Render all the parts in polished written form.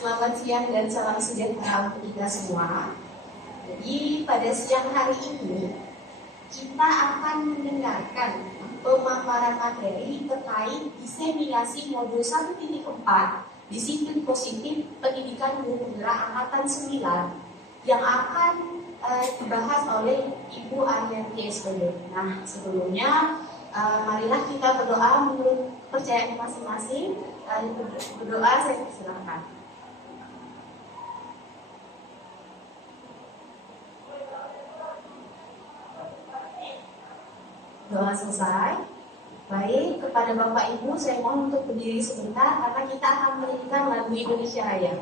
Selamat siang dan salam sejahtera untuk kita semua. Jadi pada siang hari ini kita akan mendengarkan pemaparan materi terkait diseminasi modul 1.4 disiplin positif pendidikan guru penggerak angkatan 9 yang akan dibahas oleh Ibu Ariyanti SPD. Nah, sebelumnya marilah kita berdoa menurut kepercayaan masing-masing. Berdoa, saya persilakan. Doa selesai. Baik, kepada Bapak Ibu saya mohon untuk berdiri sebentar karena kita akan menyanyikan lagu Indonesia Raya.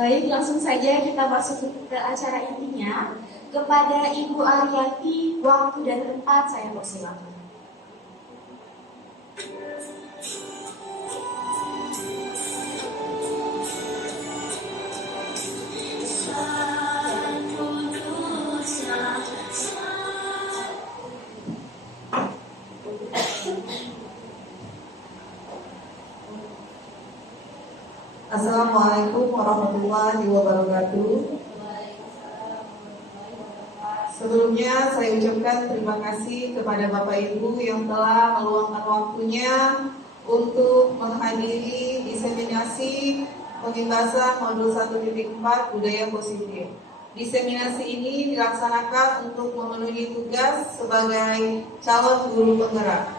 Baik, langsung saja kita masuk ke acara intinya. Kepada Ibu Ariyanti, waktu dan tempat saya persilakan. Assalamualaikum warahmatullahi wabarakatuh. Sebelumnya saya ucapkan terima kasih kepada Bapak Ibu yang telah meluangkan waktunya untuk menghadiri diseminasi pembebasan modul 1.4 budaya positif. Diseminasi ini dilaksanakan untuk memenuhi tugas sebagai calon guru penggerak.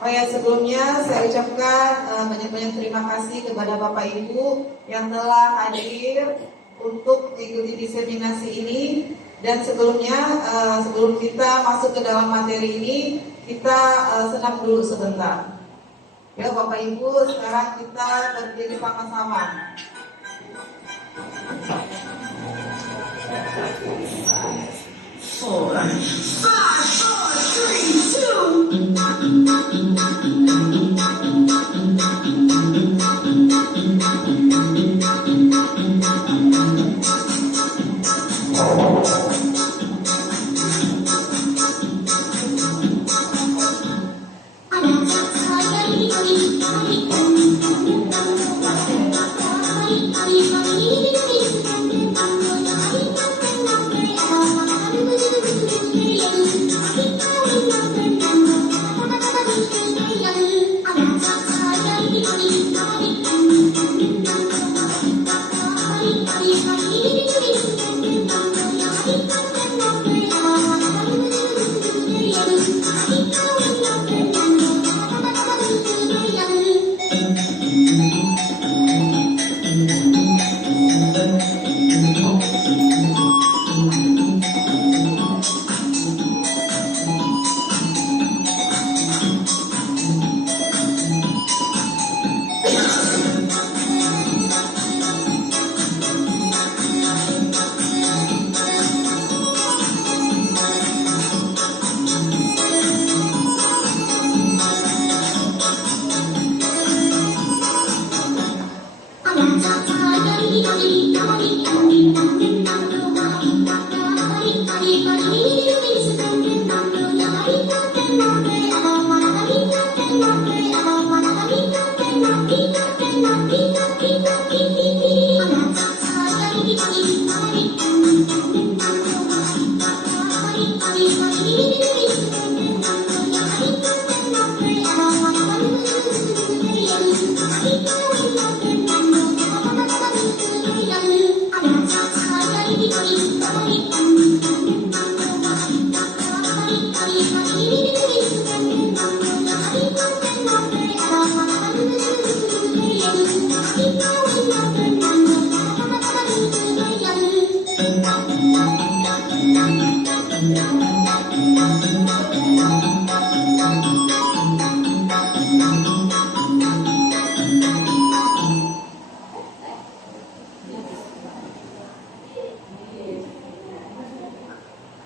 Sebelumnya saya ucapkan banyak-banyak terima kasih kepada Bapak Ibu yang telah hadir untuk mengikuti diseminasi ini. Dan sebelumnya, sebelum kita masuk ke dalam materi ini, kita senam dulu sebentar. Ya Bapak Ibu, sekarang kita berdiri sama-sama.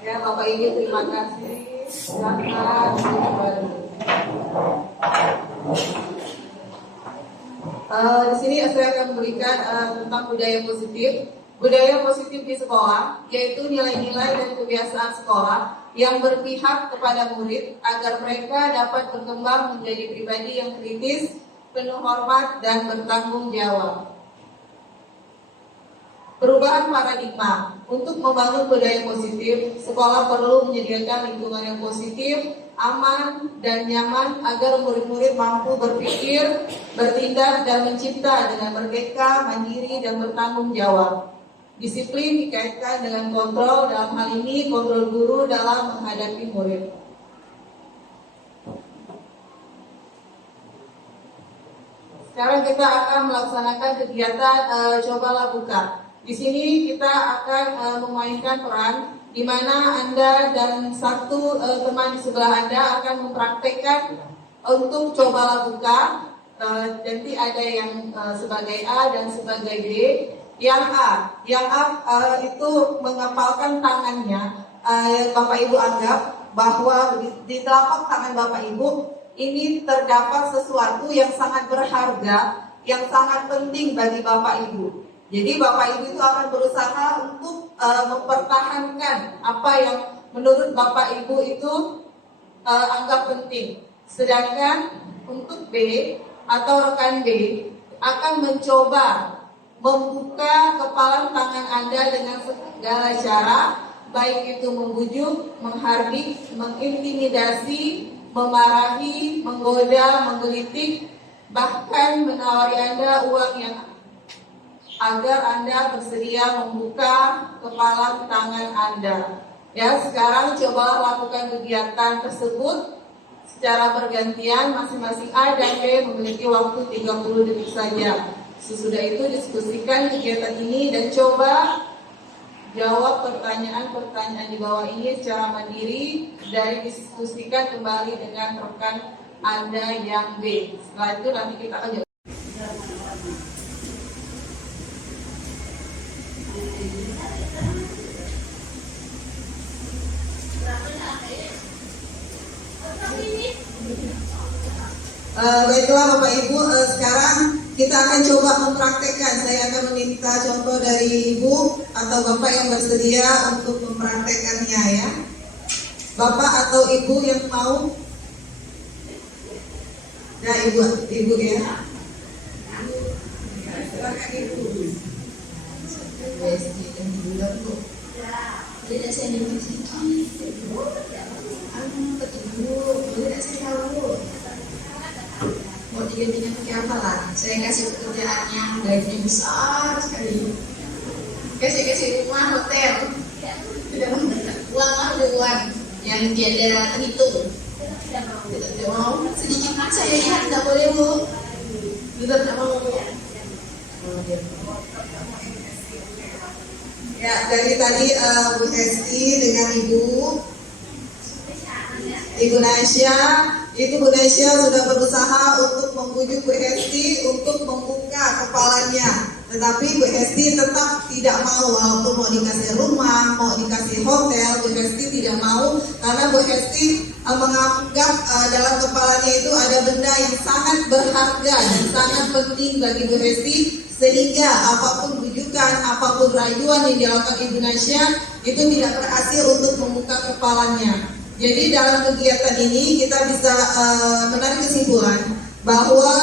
Ya, Bapak Ibu terima kasih. Silakan kembali. Di sini saya akan memberikan tentang budaya positif. Budaya positif di sekolah yaitu nilai-nilai dan kebiasaan sekolah yang berpihak kepada murid agar mereka dapat berkembang menjadi pribadi yang kritis, penuh hormat dan bertanggung jawab. Perubahan paradigma. Untuk membangun budaya positif, sekolah perlu menyediakan lingkungan yang positif, aman, dan nyaman agar murid-murid mampu berpikir, bertindak, dan mencipta dengan merdeka, mandiri, dan bertanggung jawab. Disiplin dikaitkan dengan kontrol, dalam hal ini kontrol guru dalam menghadapi murid. Sekarang kita akan melaksanakan kegiatan Cobalah Buka. Di sini kita akan memainkan peran di mana Anda dan satu teman di sebelah Anda akan mempraktekkan untuk Cobalah Buka. Nanti ada yang sebagai A dan sebagai B. Yang A itu mengepalkan tangannya. Bapak Ibu anggap bahwa di telapak tangan Bapak Ibu ini terdapat sesuatu yang sangat berharga, yang sangat penting bagi Bapak Ibu. Jadi Bapak Ibu itu akan berusaha untuk mempertahankan apa yang menurut Bapak Ibu itu anggap penting. Sedangkan untuk B atau rekan B akan mencoba membuka kepalan tangan Anda dengan segala cara, baik itu membujuk, menghardik, mengintimidasi, memarahi, menggoda, menggelitik, bahkan menawari Anda uang yang agar Anda bersedia membuka kepalan tangan Anda. Ya, sekarang cobalah lakukan kegiatan tersebut secara bergantian. Masing-masing A dan B memiliki waktu 30 detik saja. Sesudah itu diskusikan kegiatan ini dan coba jawab pertanyaan-pertanyaan di bawah ini secara mandiri dari diskusikan kembali dengan rekan Anda yang B. Setelah itu nanti kita akan baiklah Bapak Ibu, sekarang kita akan coba mempraktekkan. Saya akan meminta contoh dari Ibu atau Bapak yang bersedia untuk mempraktekannya ya. Bapak atau Ibu yang mau? Nah Ibu ya. Silakan Ibu. Tidak saya dengar sedikit. Tidak saya tahu. Mau digantinya pakai apa lah? Saya kasih pekerjaan yang gajinya besar sekali. Kasih rumah hotel. Tidak uang yang tiada terhitung. Tidak mau sedikit mas saya lihat tidak boleh Bu. Tidak mau. Ya, dari tadi Bu Hesti dengan Ibu Nasya, itu Bu Nasya sudah berusaha untuk membujuk Bu Hesti untuk membuka kepalanya. Tetapi Bu Hesti tetap tidak mau, walaupun mau dikasih rumah, mau dikasih hotel, Bu Hesti tidak mau karena Bu Hesti menganggap dalam kepalanya itu ada benda yang sangat berharga dan sangat penting bagi Bu Hesti, sehingga apapun bujukan, apapun rayuan yang dilakukan Ibu Nasya, itu tidak berhasil untuk membuka kepalanya. Jadi dalam kegiatan ini kita bisa menarik kesimpulan bahwa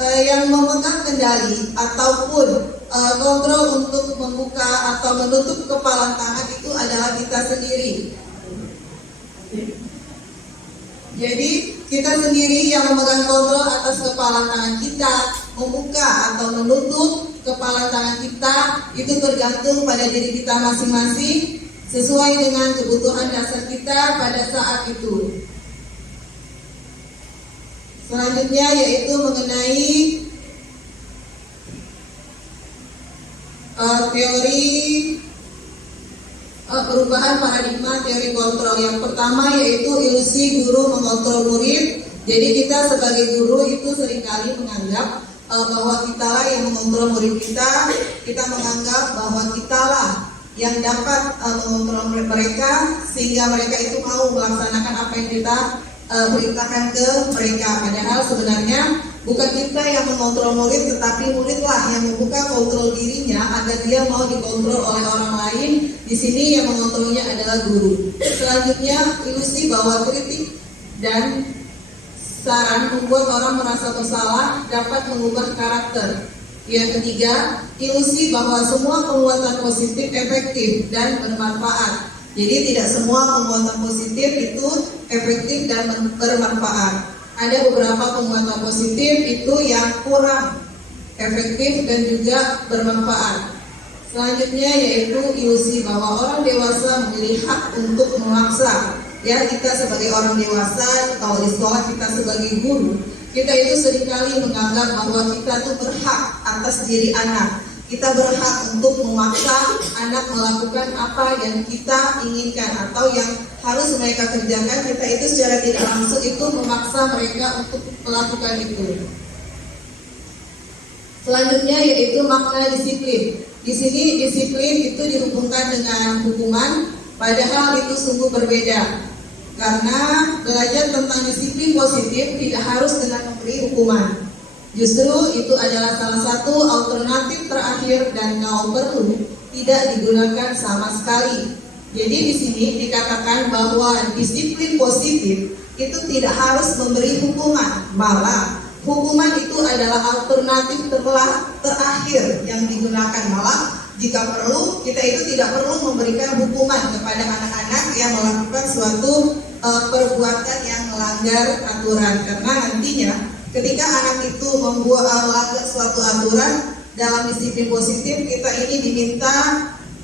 yang memegang kendali ataupun kontrol untuk membuka atau menutup kepalan tangan itu adalah kita sendiri. Jadi kita sendiri yang memegang kontrol atas kepalan tangan kita, membuka atau menutup kepalan tangan kita itu tergantung pada diri kita masing-masing sesuai dengan kebutuhan dasar kita pada saat itu. Selanjutnya yaitu mengenai teori perubahan paradigma teori kontrol. Yang pertama yaitu ilusi guru mengontrol murid. Jadi kita sebagai guru itu seringkali menganggap bahwa kitalah yang mengontrol murid kita. Kita menganggap bahwa kitalah yang dapat mengontrol mereka sehingga mereka itu mau melaksanakan apa yang kita perintahkan ke mereka. Padahal sebenarnya bukan kita yang mengontrol murid, tetapi muridlah yang membuka kontrol dirinya agar dia mau dikontrol oleh orang lain. Di sini yang mengontrolnya adalah guru. Selanjutnya ilusi bahwa kritik dan saran membuat orang merasa bersalah dapat mengubah karakter. Yang ketiga, ilusi bahwa semua penguatan positif efektif dan bermanfaat. Jadi tidak semua penguatan positif itu efektif dan bermanfaat. Ada beberapa penguatan positif itu yang kurang efektif dan juga bermanfaat. Selanjutnya yaitu ilusi bahwa orang dewasa memiliki hak untuk memaksa. Ya, kita sebagai orang dewasa, kalau di sekolah kita sebagai guru, kita itu seringkali menganggap bahwa kita tuh berhak atas diri anak. Kita berhak untuk memaksa anak melakukan apa yang kita inginkan atau yang harus mereka kerjakan. Kita itu secara tidak langsung itu memaksa mereka untuk melakukan itu. Selanjutnya yaitu makna disiplin. Di sini disiplin itu dihubungkan dengan hukuman, padahal itu sungguh berbeda. Karena belajar tentang disiplin positif tidak harus dengan memberi hukuman. Justru itu adalah salah satu alternatif terakhir dan kalau perlu tidak digunakan sama sekali. Jadi di sini dikatakan bahwa disiplin positif itu tidak harus memberi hukuman, malah hukuman itu adalah alternatif terakhir yang digunakan. Malah jika perlu kita itu tidak perlu memberikan hukuman kepada anak-anak yang melakukan suatu perbuatan yang melanggar aturan, karena nantinya ketika anak itu melanggar suatu aturan dalam disiplin positif, kita ini diminta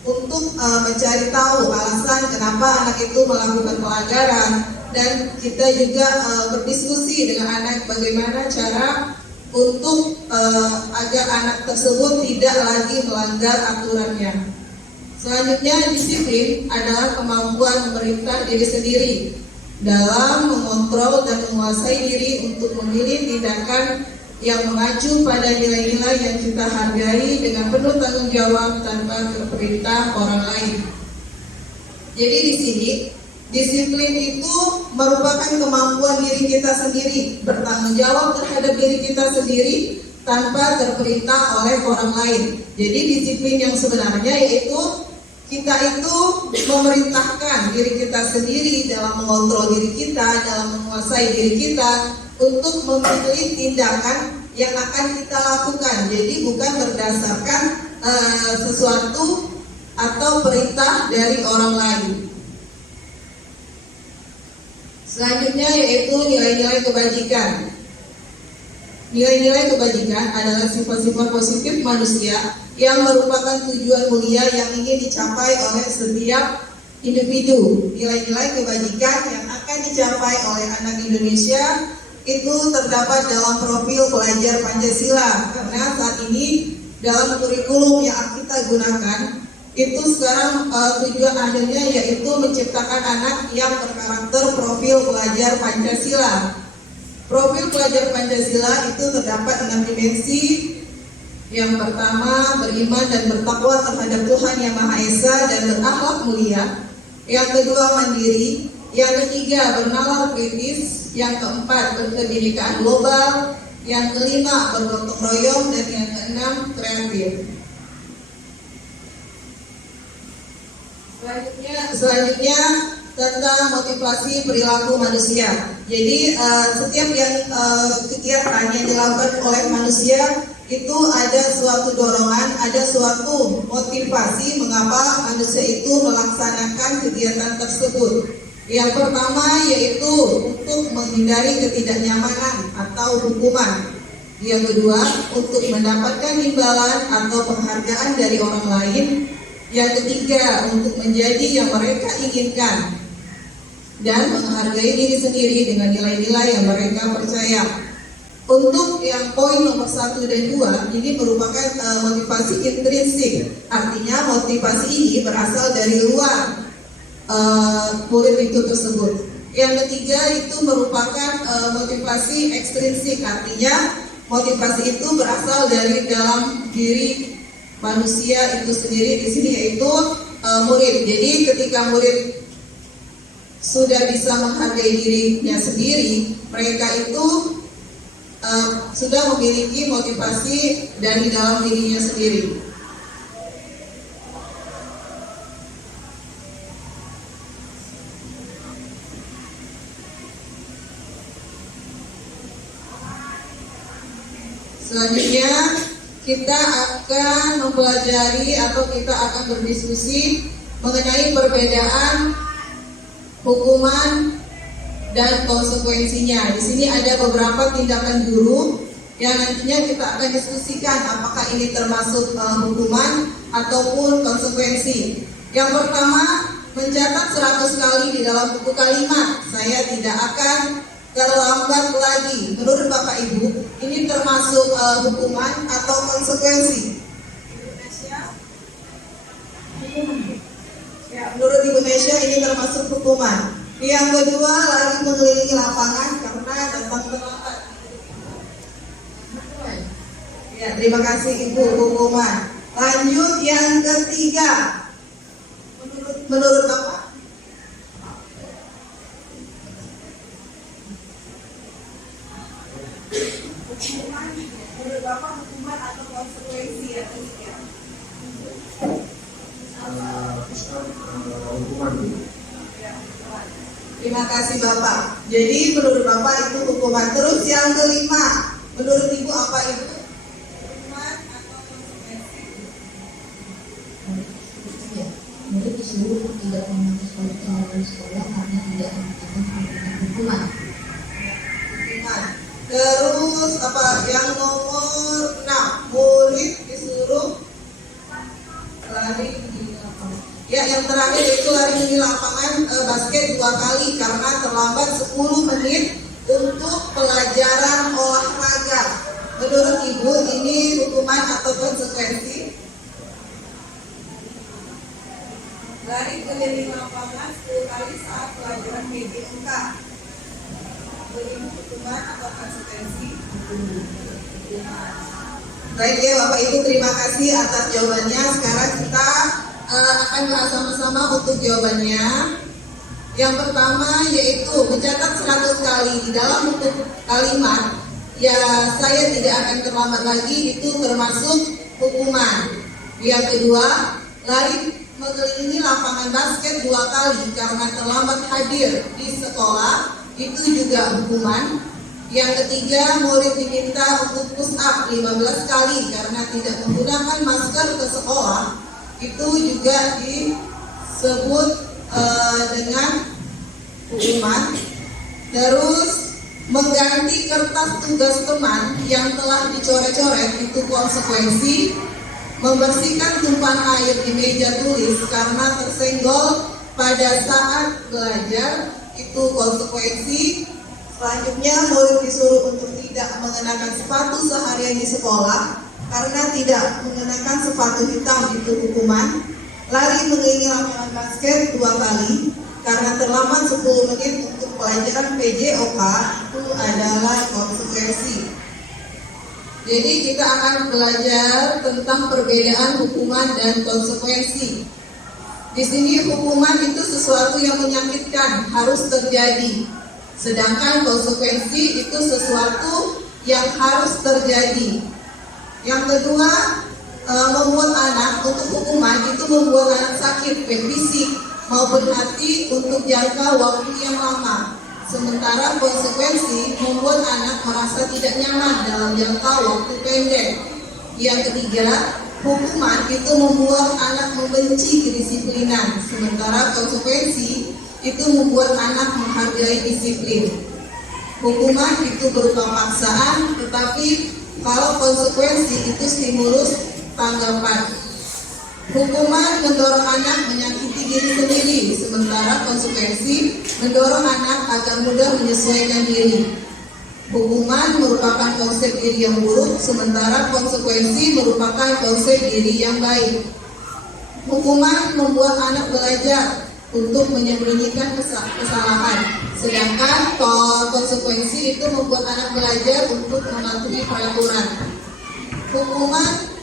untuk mencari tahu alasan kenapa anak itu melakukan pelanggaran, dan kita juga berdiskusi dengan anak bagaimana cara untuk agar anak tersebut tidak lagi melanggar aturannya. Selanjutnya disiplin adalah kemampuan memerintah diri sendiri dalam mengontrol dan menguasai diri untuk memilih tindakan yang mengacu pada nilai-nilai yang kita hargai dengan penuh tanggung jawab tanpa perintah orang lain. Jadi di sini disiplin itu merupakan kemampuan diri kita sendiri bertanggung jawab terhadap diri kita sendiri tanpa terperintah oleh orang lain. Jadi disiplin yang sebenarnya yaitu kita itu memerintahkan diri kita sendiri dalam mengontrol diri kita, dalam menguasai diri kita untuk memilih tindakan yang akan kita lakukan. Jadi bukan berdasarkan sesuatu atau perintah dari orang lain. Selanjutnya yaitu nilai-nilai kebajikan. Nilai-nilai kebajikan adalah sifat-sifat positif manusia yang merupakan tujuan mulia yang ingin dicapai oleh setiap individu. Nilai-nilai kebajikan yang akan dicapai oleh anak Indonesia itu terdapat dalam profil pelajar Pancasila, karena saat ini dalam kurikulum yang kita gunakan itu sekarang tujuan akhirnya yaitu menciptakan anak yang berkarakter profil pelajar Pancasila. Profil pelajar Pancasila itu terdapat 6 dimensi. Yang pertama, beriman dan bertakwa terhadap Tuhan Yang Maha Esa dan berakhlak mulia. Yang kedua, mandiri. Yang ketiga, bernalar kritis. Yang keempat, berkebinekaan global. Yang kelima, bergotong royong. Dan yang keenam, kreatif. selanjutnya tentang motivasi perilaku manusia. Jadi setiap kegiatan yang dilakukan oleh manusia itu ada suatu dorongan, ada suatu motivasi mengapa manusia itu melaksanakan kegiatan tersebut. Yang pertama yaitu untuk menghindari ketidaknyamanan atau hukuman. Yang kedua, untuk mendapatkan imbalan atau penghargaan dari orang lain. Yang ketiga, untuk menjadi yang mereka inginkan dan menghargai diri sendiri dengan nilai-nilai yang mereka percaya. Untuk yang poin nomor 1 dan 2, ini merupakan motivasi intrinsik. Artinya motivasi ini berasal dari luar murid itu tersebut. Yang ketiga itu merupakan motivasi ekstrinsik. Artinya motivasi itu berasal dari dalam diri manusia itu sendiri, di sini yaitu murid. Jadi ketika murid sudah bisa menghargai dirinya sendiri, mereka itu sudah memiliki motivasi dari dalam dirinya sendiri. Selanjutnya kita akan mempelajari atau kita akan berdiskusi mengenai perbedaan hukuman dan konsekuensinya. Di sini ada beberapa tindakan guru yang nantinya kita akan diskusikan apakah ini termasuk hukuman ataupun konsekuensi. Yang pertama, mencatat 100 kali di dalam buku kalimat. Saya tidak akan terlambat lagi. Menurut Bapak Ibu, ini termasuk hukuman atau konsekuensi? Ya, menurut Ibu Nesya ini termasuk hukuman. Yang kedua, lari mengelilingi lapangan karena datang terlambat. Ya, terima kasih Ibu, hukuman. Lanjut yang ketiga. Menurut Bapak? Hukuman, menurut Bapak hukuman atau konsekuensi yang ketiga? Hukuman. Terima kasih Bapak. Jadi menurut Bapak itu hukuman. Terus yang kelima, menurut Ibu apa itu? Hukuman atau konsekuensi? Ya, murid disuruh tidak memutuskan dari sekolah karena tidak mendapatkan hukuman. Hukuman. Terus apa yang nomor 6, murid disuruh lari di lapangan. Ya, yang terakhir itu lari di lapangan basket 2 kali karena terlambat 10 menit untuk pelajaran olahraga. Menurut Ibu ini hukuman atau konsekuensi? Lari keliling lapangan 10 kali saat pelajaran PJMK. Ini hukuman atau konsekuensi? Baik ya Bapak Ibu, terima kasih atas jawabannya. Sekarang kita akan bahas sama-sama untuk jawabannya. Yang pertama yaitu mencatat 100 kali di dalam bentuk kalimat. Ya, saya tidak akan terlambat lagi, itu termasuk hukuman. Yang kedua, lari mengelilingi lapangan basket 2 kali karena terlambat hadir di sekolah, itu juga hukuman. Yang ketiga, murid diminta untuk push up 15 kali karena tidak menggunakan masker ke sekolah, itu juga disebut dengan hukuman. Terus mengganti kertas tugas teman yang telah dicoret-coret, itu konsekuensi. Membersihkan tumpahan air di meja tulis karena tersenggol pada saat belajar, itu konsekuensi. Selanjutnya, murid disuruh untuk tidak mengenakan sepatu seharian di sekolah karena tidak mengenakan sepatu hitam, itu hukuman. Lari mengelilingi lapangan basket 2 kali karena terlambat 10 menit untuk pelajaran PJOK, itu adalah konsekuensi. Jadi kita akan belajar tentang perbedaan hukuman dan konsekuensi. Di sini hukuman itu sesuatu yang menyakitkan, harus terjadi. Sedangkan konsekuensi itu sesuatu yang harus terjadi. Yang kedua, membuat anak untuk hukuman itu membuat anak sakit, baik fisik, maupun hati untuk jangka waktu yang lama. Sementara konsekuensi membuat anak merasa tidak nyaman dalam jangka waktu pendek. Yang ketiga, hukuman itu membuat anak membenci kedisiplinan. Sementara konsekuensi itu membuat anak menghargai disiplin. Hukuman itu berupa paksaan, tetapi kalau konsekuensi itu stimulus tanggapan. Hukuman mendorong anak menyakiti diri sendiri, sementara konsekuensi mendorong anak agar mudah menyesuaikan diri. Hukuman merupakan konsep diri yang buruk, sementara konsekuensi merupakan konsep diri yang baik. Hukuman membuat anak belajar untuk menyembunyikan kesalahan, sedangkan konsekuensi itu membuat anak belajar untuk mematuhi peraturan. Hukuman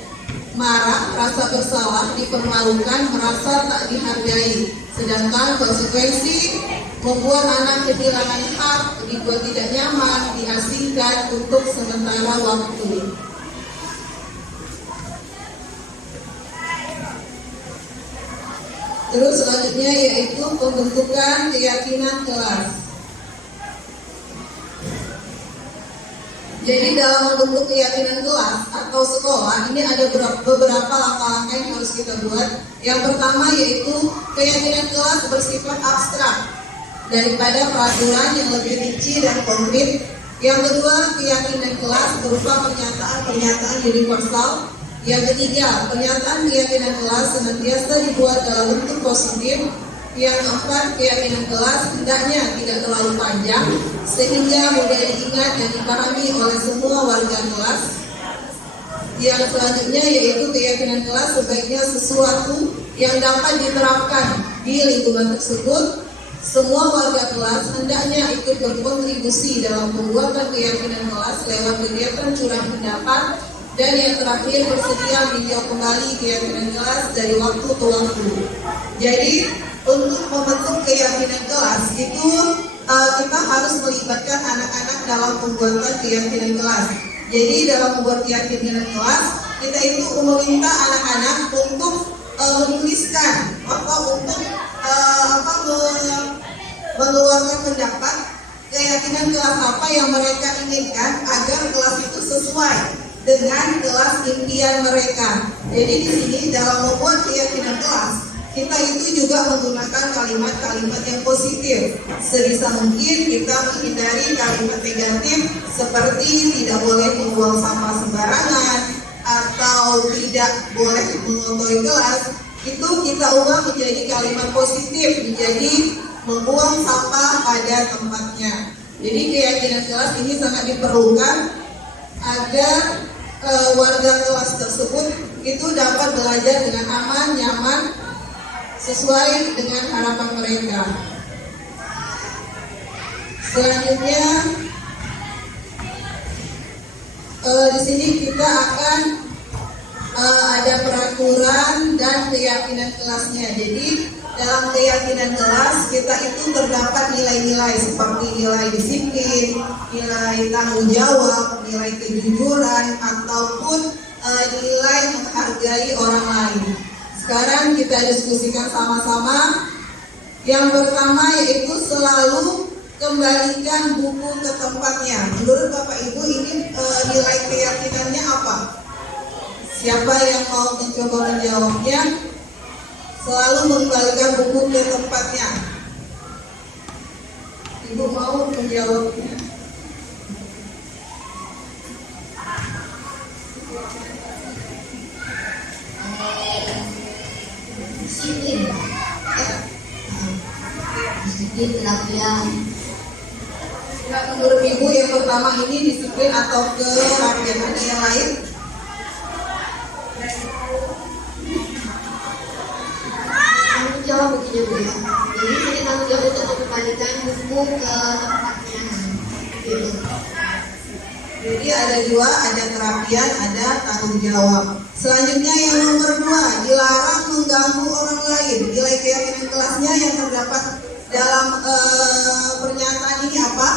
marah, rasa bersalah, dipermalukan, merasa tak dihargai. Sedangkan konsekuensi membuat anak kehilangan hak, dibuat tidak nyaman, diasingkan untuk sementara waktu. Terus selanjutnya yaitu pembentukan keyakinan kelas. Jadi dalam membentuk keyakinan kelas atau sekolah ini ada beberapa langkah-langkah yang harus kita buat. Yang pertama yaitu keyakinan kelas bersifat abstrak daripada peraturan yang lebih rinci dan konkret. Yang kedua, keyakinan kelas berupa pernyataan universal. Yang ketiga, pernyataan keyakinan kelas senantiasa dibuat dalam bentuk positif. Yang keempat, keyakinan kelas hendaknya tidak terlalu panjang sehingga mudah diingat dan dipahami oleh semua warga kelas. Yang selanjutnya yaitu keyakinan kelas sebaiknya sesuatu yang dapat diterapkan di lingkungan tersebut. Semua warga kelas hendaknya ikut berkontribusi dalam pembuatan keyakinan kelas lewat kegiatan curah pendapat. Dan yang terakhir, bersedia meninjau kembali keyakinan kelas dari waktu ke waktu. Jadi untuk membentuk keyakinan kelas itu kita harus melibatkan anak-anak dalam pembuatan keyakinan kelas. Jadi dalam membuat keyakinan kelas, kita itu meminta anak-anak untuk menuliskan atau untuk mengeluarkan pendapat keyakinan kelas apa yang mereka inginkan agar kelas itu sesuai dengan kelas impian mereka. Jadi di sini dalam membuat keyakinan kelas, kita itu juga menggunakan kalimat-kalimat yang positif. Sebisa mungkin kita menghindari kalimat negatif seperti tidak boleh membuang sampah sembarangan atau tidak boleh mengotori kelas. Itu kita ubah menjadi kalimat positif, menjadi membuang sampah pada tempatnya. Jadi keyakinan kelas ini sangat diperlukan agar warga kelas tersebut itu dapat belajar dengan aman, nyaman, sesuai dengan harapan mereka. Selanjutnya di sini kita akan ada peraturan dan keyakinan kelasnya. Jadi dalam keyakinan kelas kita itu terdapat nilai-nilai seperti nilai disiplin, nilai tanggung jawab, nilai kejujuran, ataupun nilai menghargai orang lain. Sekarang kita diskusikan sama-sama. Yang pertama yaitu selalu kembalikan buku ke tempatnya. Menurut Bapak Ibu ini nilai keyakinannya apa? Siapa yang mau mencoba menjawabnya? Selalu mengembalikan buku ke tempatnya. Ibu mau menjawabnya? Disiplin, disiplin kerapian. Menurut Ibu yang pertama ini disiplin atau kerapian, ada yang lain? Tanggung jawab begitu Bu. Jadi ini tanggung jawab untuk mengembalikan buku ke tempatnya. Gitu. Jadi ada dua, ada kerapian, ada tanggung jawab. Selanjutnya yang nomor 2, dilarang mengganggu orang lain. Nilai keyakinan kelasnya yang terdapat dalam pernyataan ini apa?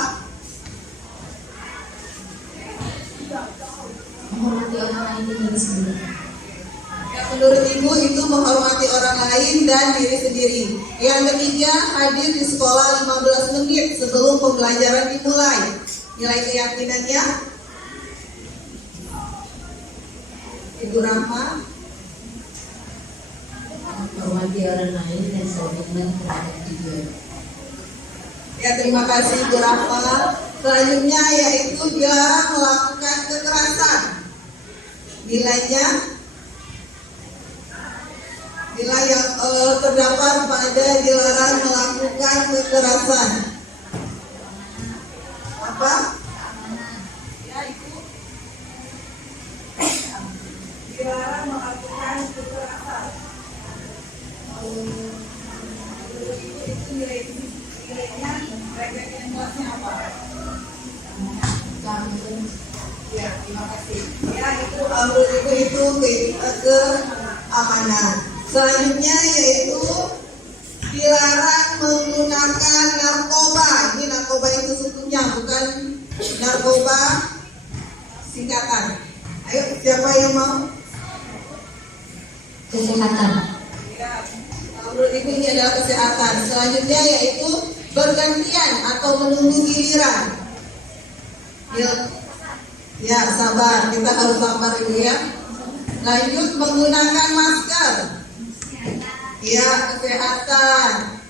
Menghormati orang lain itu diri sendiri. Menurut Ibu ibu itu menghormati orang lain dan diri sendiri. Yang ketiga, hadir di sekolah 15 menit sebelum pembelajaran dimulai. Nilai keyakinannya, Ibu Rahma. Menghormati orang lain dan komitmen terhadap tujuan. Ya, terima kasih Ibu Rahma. Selanjutnya yaitu dilarang melakukan kekerasan. Nilainya, nilai yang terdapat pada dilarang melakukan kekerasan. Apa? Ya, itu dilarang melakukan kekerasan. Itu nilainya, kelasnya apa? Ya, terima kasih. Ya, itu keamanan. Selanjutnya yaitu dilarang menggunakan narkoba. Ini narkoba itu sesungguhnya, bukan narkoba singkatan. Ayo, siapa yang mau? Kesehatan. Ya, menurut Ibu ini adalah kesehatan. Selanjutnya yaitu bergantian atau menunggu giliran. Ya, sabar. Kita harus sabar Ibu ya. Lanjut, menggunakan masker. Ya, kesehatan.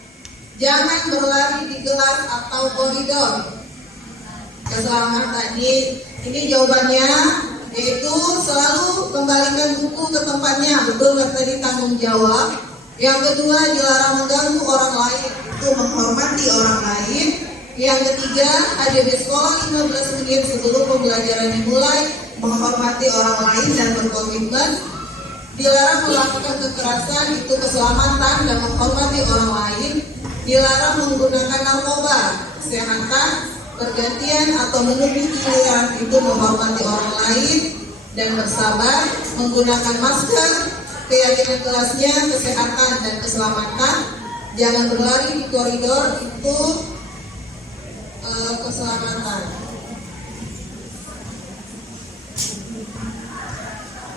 Jangan berlari di kelas atau koridor. Keselamatan. Ini jawabannya, yaitu selalu kembalikan buku ke tempatnya. Betul nggak tadi tanggung jawab? Yang kedua, dilarang mengganggu orang lain. Itu menghormati orang lain. Yang ketiga, hadir di sekolah 15 menit sebelum pembelajaran dimulai, menghormati orang lain dan berkomitmen. Dilarang melakukan kekerasan, itu keselamatan dan menghormati orang lain. Dilarang menggunakan narkoba, kesehatan, bergantian atau menunggu giliran, itu menghormati orang lain dan bersabar. Menggunakan masker, keyakinan kelasnya, kesehatan dan keselamatan. Jangan berlari di koridor, itu keselamatan.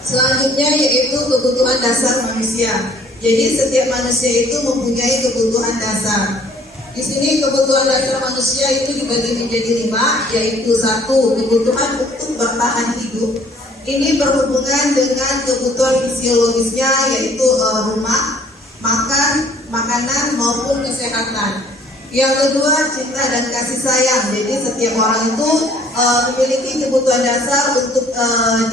Selanjutnya yaitu kebutuhan dasar manusia. Jadi setiap manusia itu mempunyai kebutuhan dasar. Di sini kebutuhan dasar manusia itu dibagi menjadi 5, yaitu 1, kebutuhan untuk bertahan hidup. Ini berhubungan dengan kebutuhan fisiologisnya, yaitu rumah, makan, makanan maupun kesehatan. Yang kedua, cinta dan kasih sayang. Jadi setiap orang itu memiliki kebutuhan dasar untuk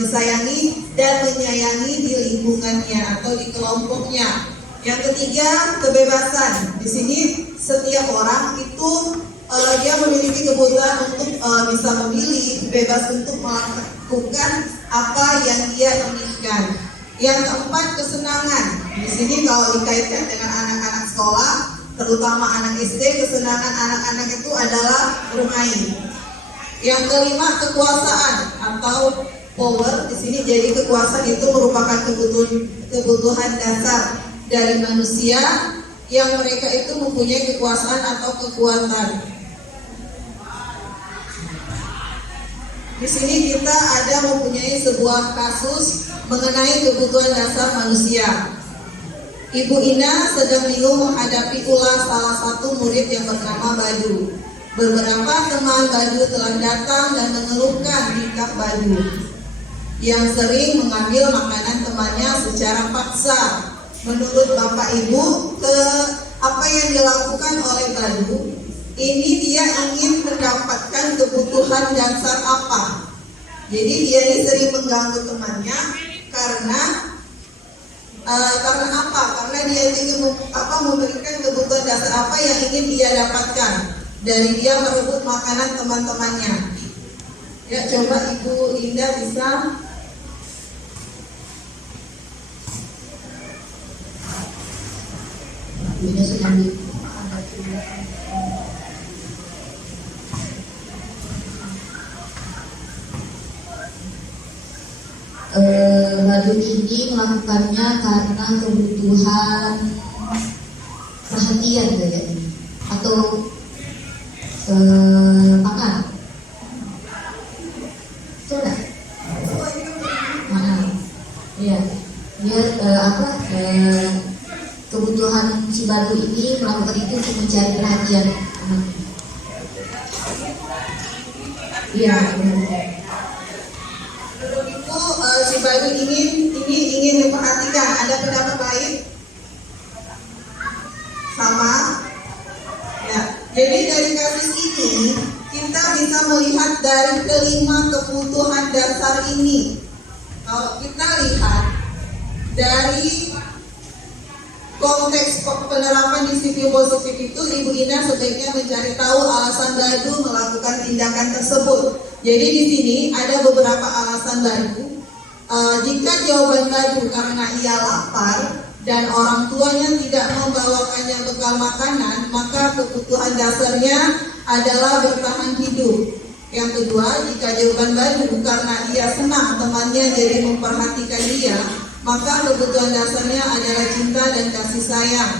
disayangi dan menyayangi di lingkungannya atau di kelompoknya. Yang ketiga, kebebasan. Di sini setiap orang itu dia memiliki kebutuhan untuk bisa memilih, bebas untuk melakukan apa yang dia inginkan. Yang keempat, kesenangan. Di sini kalau dikaitkan dengan anak-anak sekolah, terutama anak SD, kesenangan anak-anak itu adalah bermain. Yang kelima, kekuasaan atau power. Di sini jadi kekuasaan itu merupakan kebutuhan dasar dari manusia yang mereka itu mempunyai kekuasaan atau kekuatan. Di sini kita ada mempunyai sebuah kasus mengenai kebutuhan dasar manusia. Ibu Ina sedang bingung menghadapi ulah salah satu murid yang bernama Badu. Beberapa teman Badu telah datang dan mengeluhkan tingkah Badu yang sering mengambil makanan temannya secara paksa. Menurut Bapak Ibu, apa yang dilakukan oleh Badu ini, dia ingin mendapatkan kebutuhan dasar apa? Jadi dia ini sering mengganggu temannya karena apa? Karena dia ingin memberikan kebutuhan dasar apa yang ingin dia dapatkan dari dia merebut makanan teman-temannya. Ya, coba Ibu Linda bisa. Ini sedang di Badu ini melakukannya karena kebutuhan perhatian kayaknya atau makan. Sudah. Iya. Dia kebutuhan si Badu ini melakukan itu untuk mencari perhatian anak. Iya. Itu si Badu ingin memperhatikan. Ada pendapat lain? Sama? Ya. Jadi dari kasus ini kita bisa melihat dari kelima kebutuhan dasar ini. Kalau kita lihat dari konteks penerapan disiplin positif itu, Ibu Ina sebaiknya mencari tahu alasan Badu melakukan tindakan tersebut. Jadi di sini ada beberapa alasan Badu. Jika jawaban Badu karena ia lapar dan orang tuanya tidak membawakannya bekal makanan, maka kebutuhan dasarnya adalah bertahan hidup. Yang kedua, jika jawaban Badu karena ia senang temannya jadi memperhatikan dia, maka kebutuhan dasarnya adalah cinta dan kasih sayang.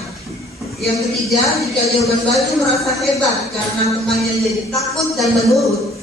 Yang ketiga, jika jawaban Badu merasa hebat karena temannya jadi takut dan menurut,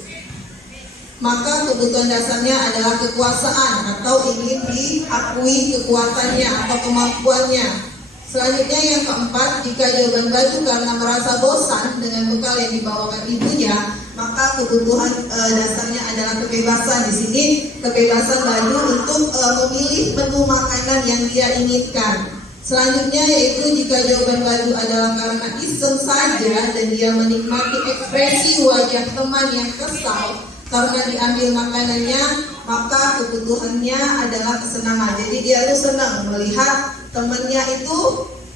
maka kebutuhan dasarnya adalah kekuasaan atau ingin diakui kekuatannya atau kemampuannya. Selanjutnya yang keempat, jika jawaban Badu karena merasa bosan dengan bekal yang dibawakan ibunya, maka kebutuhan dasarnya adalah kebebasan. Di sini kebebasan Badu untuk memilih menu makanan yang dia inginkan. Selanjutnya yaitu jika jawaban Badu adalah karena iseng saja dan dia menikmati ekspresi wajah teman yang kesal karena diambil makanannya, maka kebutuhannya adalah kesenangan. Jadi dia itu senang melihat temannya itu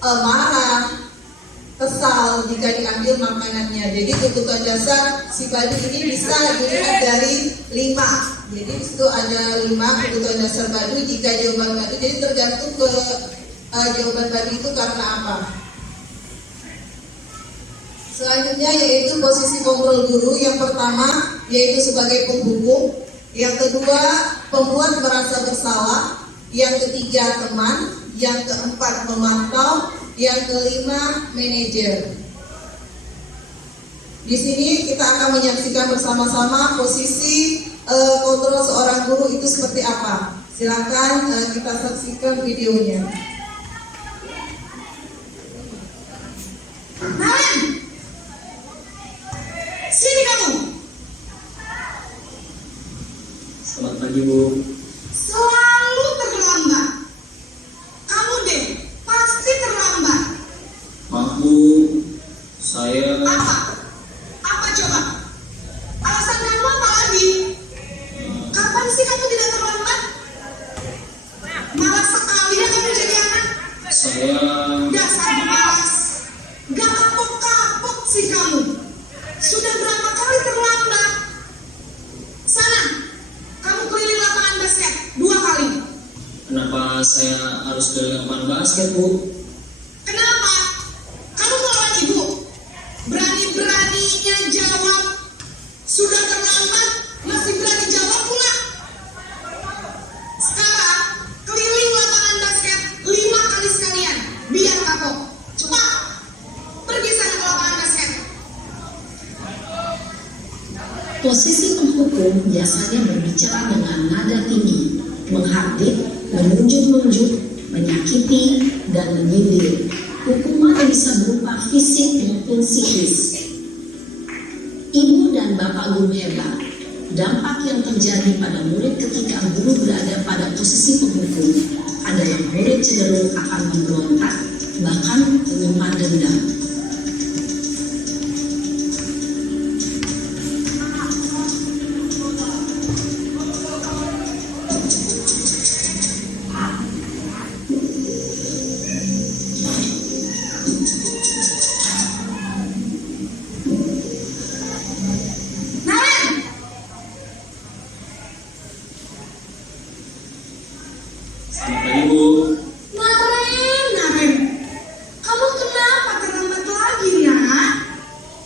marah, kesal jika diambil makanannya. Jadi kebutuhan dasar si Badu ini bisa dilihat dari 5. Jadi itu ada 5 kebutuhan dasar Badu jika jawaban Badu. Jadi tergantung ke jawaban Badu itu karena apa. Selanjutnya yaitu posisi kontrol guru. Yang pertama yaitu sebagai penghukum. Yang kedua pembuat merasa bersalah. Yang ketiga teman. Yang keempat memantau. Yang kelima manajer. Di sini kita akan menyaksikan bersama-sama posisi kontrol seorang guru itu seperti apa. Silakan kita saksikan videonya. Nalan, sini kamu. Selamat pagi, Bu. Selalu terlambat. Kamu deh pasti terlambat. Maaf, Bu. Saya Apa coba? Alasan kamu apa lagi? Kapan sih kamu tidak terlambat? Malas sekali ya kamu jadi anak. Saya Dasar malas. Gak kapok-kapok sih kamu. Sudah berapa kali terlambat? Sana, kamu keliling lapangan basket 2 kali. Kenapa saya harus ke lapangan basket, Bu? Kenapa? Kamu melawan ibu. Berani-beraninya jawab. Sudah terlambat, masih berani jawab pula. Sekarang, keliling lapangan basket 5 kali sekalian. Biar kapok. Cepat. Pergi sana ke lapangan basket. Posisi penghukum biasanya berbicara dengan nada tinggi, menghardik, menunjuk-nunjuk, menyakiti, dan menyindir. Hukuman bisa berupa fisik maupun psikis. Ibu dan bapak guru hebat. Dampak yang terjadi pada murid ketika guru berada pada posisi penghukum adalah murid cenderung akan memberontak, bahkan menyimpan dendam. Nalan! Selamat pagi, Bu. Naren. Kamu kenapa terlambat lagi, nak?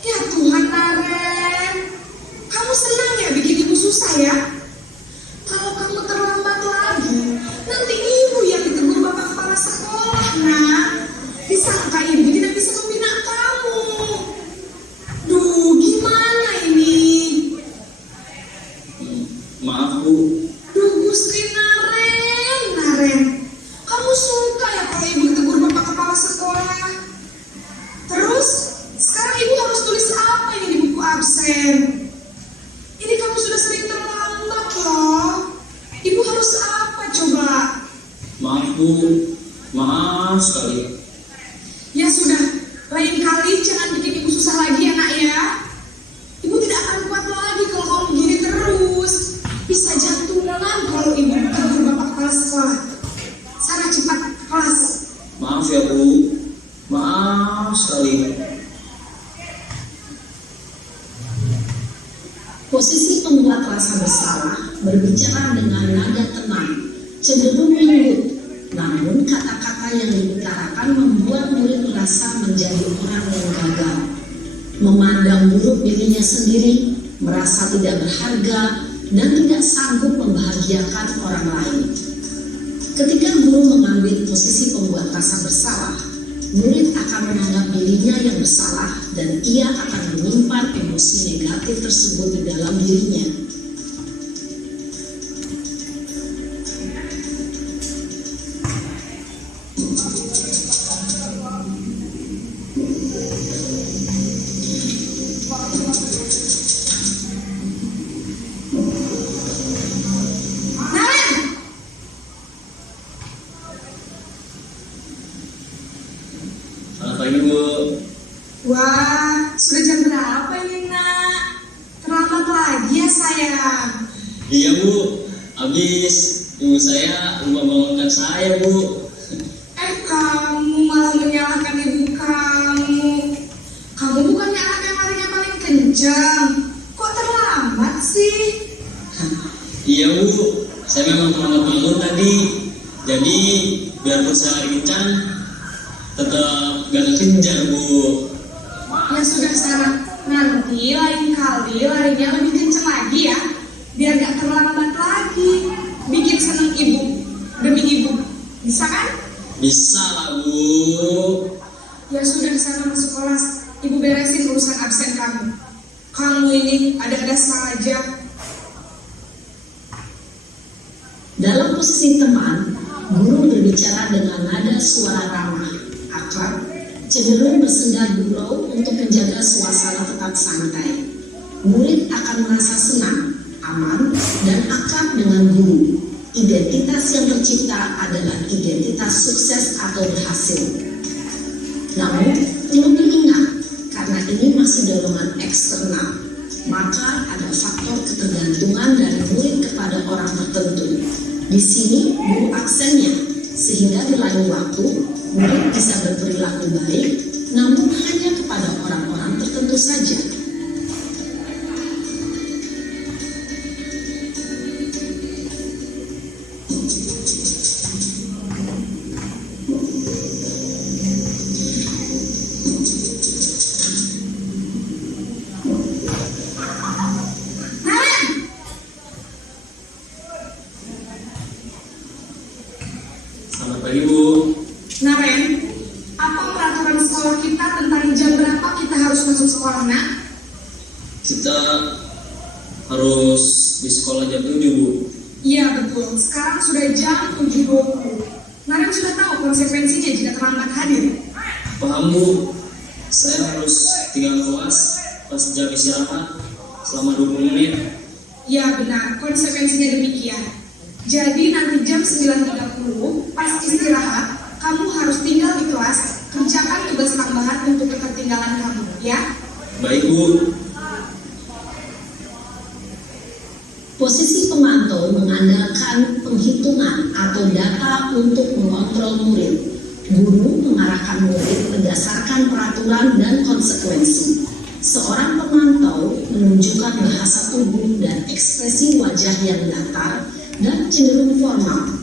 Ya Tuhan, Naren. Kamu senang ya bikin ibu susah ya? Kalau kamu terlambat lagi, nanti ibu yang ditegur bapak kepala sekolah, nak. Disangka ibu tidak bisa membina kamu. Duh, gimana ini? Maaf, Bu. Duh, Gusti Naren. Kamu suka absen. Ini kamu sudah sering terlambat loh. Ibu harus apa coba? Maaf Bu, maaf sekali. Ya sudah, lain kali jangan bikin ibu susah lagi ya nak ya. Ibu tidak akan kuat lagi kalau kamu begini terus. Bisa jantungan kalau ibu tegur bapak kepala sekolah. Sana cepat ke kelas. Maaf ya Bu, maaf sekali. Posisi pembuat rasa bersalah berbicara dengan nada tenang, cenderung lembut, namun kata-kata yang diutarakan membuat murid merasa menjadi orang yang gagal, memandang buruk dirinya sendiri, merasa tidak berharga, dan tidak sanggup membahagiakan orang lain. Ketika guru mengambil posisi pembuat rasa bersalah, murid akan menganggap dirinya yang bersalah dan ia akan menyimpan emosi negatif tersebut di dalam dirinya. Selamat pagi Bu. Wah, sudah jam berapa ini nak? Terlambat lagi ya sayang. Iya Bu, habis ibu saya lupa bangunkan saya Bu. Kamu malah menyalahkan ibu kamu. Kamu bukannya anak yang larinya paling kencang. Kok terlambat sih? Iya Bu, saya memang terlambat bangun tadi. Jadi biarpun saya lari kencang, tetap gak kekejar Bu. Ya sudah Sarah, nanti lain kali larinya lebih kencang lagi ya. Biar gak terlambat lagi. Bikin seneng ibu, demi ibu. Bisa kan? Bisa lah Bu. Ya sudah sana masuk kelas. Ibu beresin urusan absen kamu. Kamu ini ada-ada saja. Dalam posisi teman, guru berbicara dengan nada suara ramah, akrab, cenderung bersenda gurau untuk menjaga suasana tetap santai. Murid akan merasa senang, aman, dan akrab dengan guru. Identitas yang tercipta adalah identitas sukses atau berhasil. Namun, perlu diingat, karena ini masih dorongan eksternal, maka ada faktor ketergantungan dari murid kepada orang tertentu. Di sini guru aksennya, sehingga di lain waktu murid bisa berperilaku baik, namun hanya kepada orang-orang tertentu saja. Selamat pagi Bu. Naren, apa peraturan sekolah kita tentang jam berapa kita harus masuk sekolah nak? Kita harus di sekolah jam 7 Bu. Iya betul, sekarang sudah jam 7.20. Naren sudah tahu konsekuensinya jika terlambat hadir. Paham Bu, saya harus tinggal kelas pas jam istirahat selama 20 menit. Ya benar, konsekuensinya demikian. Jadi nanti jam 9.30 pas istirahat, kamu harus tinggal di kelas, kerjakan tugas tambahan untuk ketertinggalan kamu, ya? Baik Bu. Posisi pemantau mengandalkan penghitungan atau data untuk mengontrol murid. Guru mengarahkan murid berdasarkan peraturan dan konsekuensi. Seorang pemantau menunjukkan bahasa tubuh dan ekspresi wajah yang datar dan cenderung formal.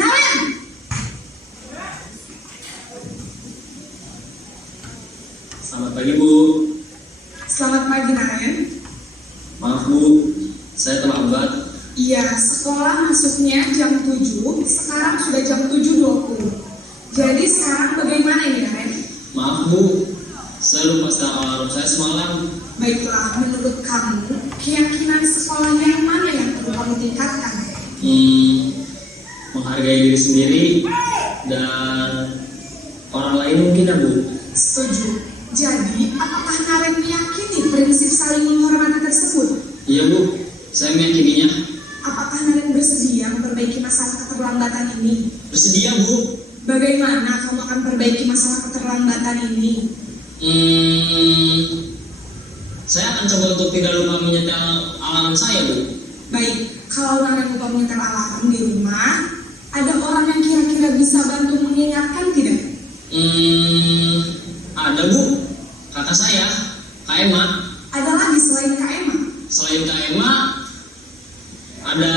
Naren! Selamat pagi Bu. Selamat pagi Naren. Maaf Bu, saya terlambat. Iya, sekolah masuknya jam 7, sekarang sudah jam 7.20. Jadi sekarang bagaimana ini Naren? Maaf Maaf Bu, saya lupa setel alarm saya semalam. Baiklah, menurut kamu, keyakinan sekolahnya yang mana yang perlu kamu tingkatkan? Menghargai diri sendiri dan orang lain mungkin ya Bu. Setuju. Jadi, apakah Naren meyakini prinsip saling menghormati tersebut? Iya Bu, saya meyakininya. Apakah Naren bersedia memperbaiki masalah keterlambatan ini? Bersedia Bu. Bagaimana kamu akan perbaiki masalah keterlambatan ini? Saya akan coba untuk tidak lupa menyetel alarm saya Bu. Baik, kalau Naren lupa menyetel alarm di rumah, ada orang yang kira-kira bisa bantu mengingatkan tidak? Ada Bu, kakak saya, Kak Emma. Ada lagi selain Kak Emma? Selain Kak Emma, ada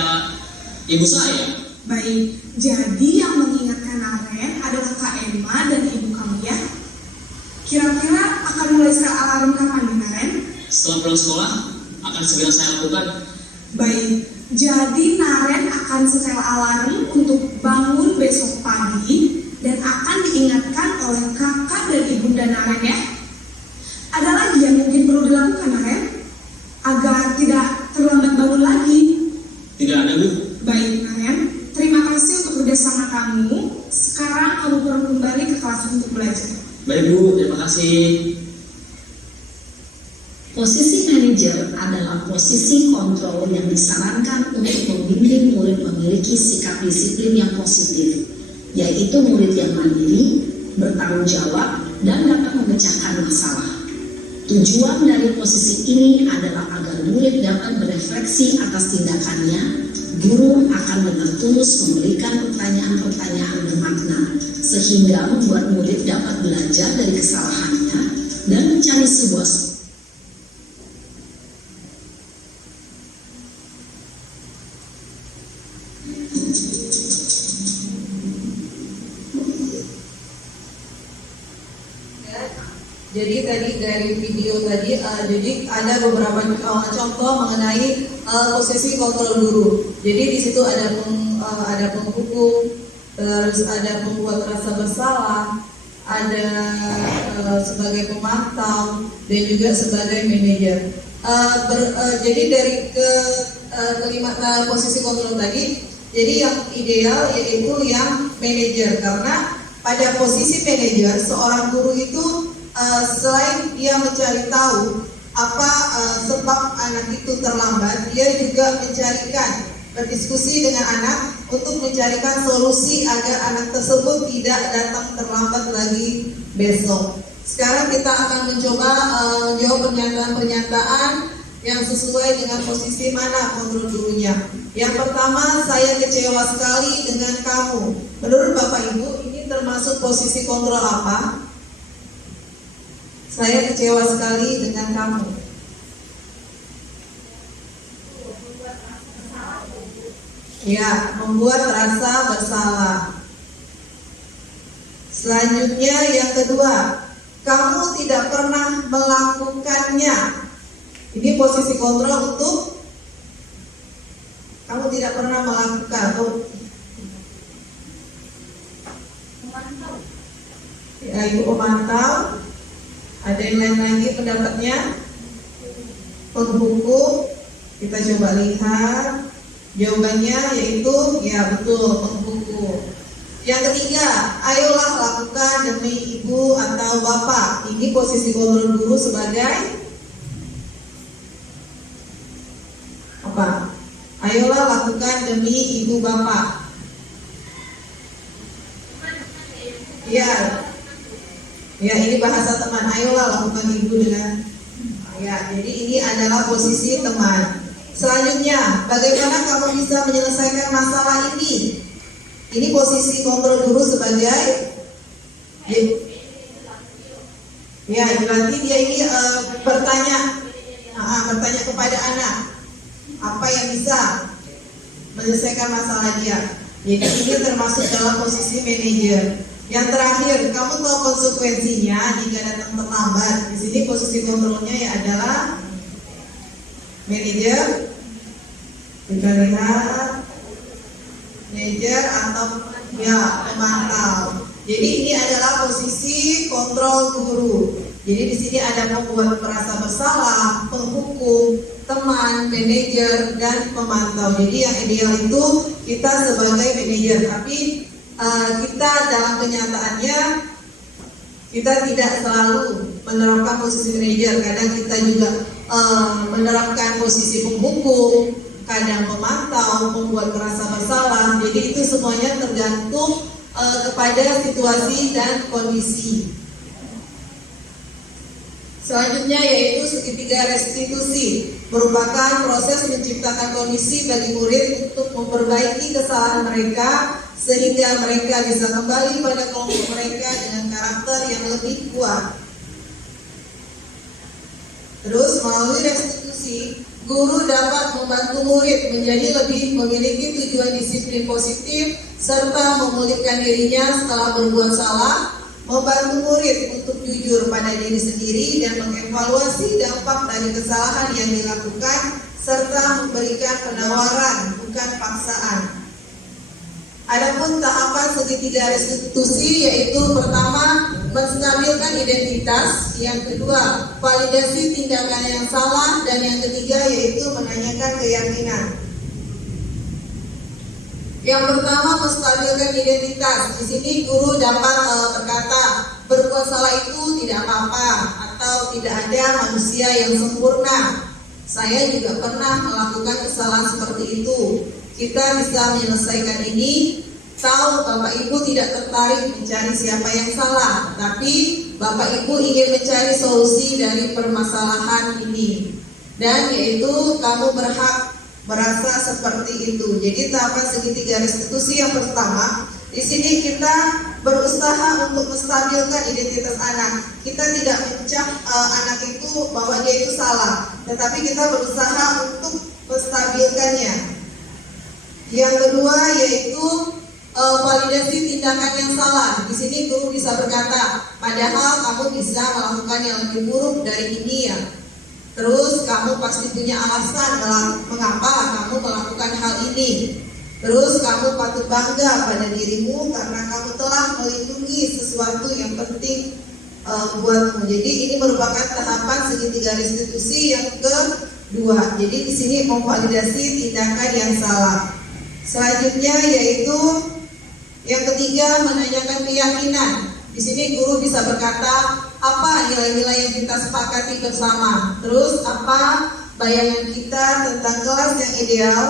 ibu saya. Baik, jadi yang mengingatkan Naren adalah Kak Emma dan ibu kamu ya? Kira-kira akan mulai setel alarm kapan nih Naren? Setelah pulang sekolah, akan segera saya lakukan. Baik, jadi Naren akan setel alarm untuk bangun besok pagi dan akan diingatkan oleh kakak dan ibunda Naren ya. Ada lagi yang mungkin perlu dilakukan Naren agar tidak terlambat bangun lagi? Tidak ada Bu. Baik Naren, terima kasih untuk kerjasama kamu. Sekarang kamu perlu kembali ke kelas untuk belajar. Baik Bu, terima kasih. Posisi manajer adalah posisi kontrol yang disarankan untuk membimbing murid memiliki sikap disiplin yang positif, yaitu murid yang mandiri, bertanggung jawab, dan dapat memecahkan masalah. Tujuan dari posisi ini adalah agar murid dapat berefleksi atas tindakannya. Guru akan dengan tulus memberikan pertanyaan-pertanyaan bermakna, sehingga membuat murid dapat belajar dari kesalahannya dan mencari sebuah Jadi tadi dari video tadi, jadi ada beberapa contoh mengenai posisi kontrol guru. Jadi di situ ada penghukum, terus ada pembuat rasa bersalah, ada sebagai pemantau, dan juga sebagai manajer. Jadi dari kelima posisi kontrol tadi, jadi yang ideal yaitu yang manajer, karena pada posisi manajer seorang guru itu selain dia mencari tahu apa sebab anak itu terlambat, dia juga berdiskusi dengan anak untuk mencarikan solusi agar anak tersebut tidak datang terlambat lagi besok. Sekarang kita akan mencoba menjawab pernyataan-pernyataan yang sesuai dengan posisi mana kontrol gurunya. Yang pertama, saya kecewa sekali dengan kamu. Menurut Bapak Ibu, ini termasuk posisi kontrol apa? Saya kecewa sekali dengan kamu. Ya, membuat rasa bersalah. Selanjutnya yang kedua, kamu tidak pernah melakukannya. Ini posisi kontrol untuk kamu tidak pernah melakukan. Ya, Ibu pemantau. Ada yang lain lagi pendapatnya? Penghukum, kita coba lihat jawabannya, yaitu ya betul, penghukum. Yang ketiga, ayolah lakukan demi ibu atau bapak. Ini posisi kontrol guru sebagai apa? Ayolah lakukan demi ibu bapak. Ya, ini bahasa teman. Ayolah lakukan ibu dengan. Ya, jadi ini adalah posisi teman. Selanjutnya, bagaimana kamu bisa menyelesaikan masalah ini? Ini posisi kontrol guru sebagai. Ya, nanti dia ini bertanya kepada anak apa yang bisa menyelesaikan masalah dia. Jadi ini termasuk dalam posisi manajer. Yang terakhir, kamu tahu konsekuensinya jika datang terlambat. Di sini posisi kontrolnya ya adalah manajer. Kita lihat manajer atau ya pemantau. Jadi ini adalah posisi kontrol guru. Jadi di sini ada membuat merasa bersalah, penghukum, teman, manajer, dan pemantau. Jadi yang ideal itu kita sebagai manajer, tapi kita dalam kenyataannya kita tidak selalu menerapkan posisi manajer. Kadang kita juga menerapkan posisi penghukum, kadang memantau, membuat merasa bersalah. Jadi itu semuanya tergantung kepada situasi dan kondisi. Selanjutnya yaitu segitiga restitusi, merupakan proses menciptakan kondisi bagi murid untuk memperbaiki kesalahan mereka sehingga mereka bisa kembali pada kelompok mereka dengan karakter yang lebih kuat. Terus melalui restitusi, guru dapat membantu murid menjadi lebih memiliki tujuan disiplin positif serta memulihkan dirinya setelah berbuat salah, membantu murid untuk jujur pada diri sendiri dan mengevaluasi dampak dari kesalahan yang dilakukan serta memberikan penawaran bukan paksaan. Adapun tahapan segitiga restitusi yaitu pertama, menstabilkan identitas, yang kedua, validasi tindakan yang salah, dan yang ketiga yaitu menanyakan keyakinan. Yang pertama, menstabilkan identitas. Di sini guru dapat berkata, berbuat salah itu tidak apa-apa atau tidak ada manusia yang sempurna. Saya juga pernah melakukan kesalahan seperti itu. Kita bisa menyelesaikan ini. Tahu Bapak Ibu tidak tertarik mencari siapa yang salah, tapi Bapak Ibu ingin mencari solusi dari permasalahan ini. Dan yaitu kamu berhak merasa seperti itu. Jadi tahapan segitiga restitusi yang pertama, di sini kita berusaha untuk menstabilkan identitas anak. Kita tidak mencap anak itu bahwa dia itu salah, tetapi kita berusaha untuk menstabilkannya. Yang kedua yaitu validasi tindakan yang salah. Di sini guru bisa berkata, padahal kamu bisa melakukan yang lebih buruk dari ini ya. Terus kamu pasti punya alasan mengapa kamu melakukan hal ini. Terus kamu patut bangga pada dirimu karena kamu telah melindungi sesuatu yang penting buatmu. Jadi ini merupakan tahapan segitiga restitusi yang kedua. Jadi di sini memvalidasi tindakan yang salah. Selanjutnya yaitu yang ketiga, menanyakan keyakinan. Di sini guru bisa berkata, apa nilai-nilai yang kita sepakati bersama? Terus apa bayangan kita tentang kelas yang ideal?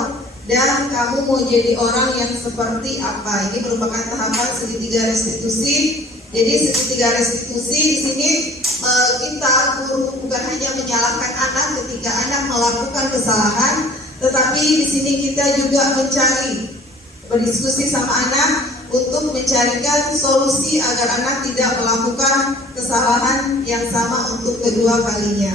Dan kamu mau jadi orang yang seperti apa? Ini merupakan tahapan segitiga restitusi. Jadi segitiga restitusi di sini kita guru bukan hanya menyalahkan anak ketika anak melakukan kesalahan, tetapi di sini kita juga berdiskusi sama anak untuk mencarikan solusi agar anak tidak melakukan kesalahan yang sama untuk kedua kalinya.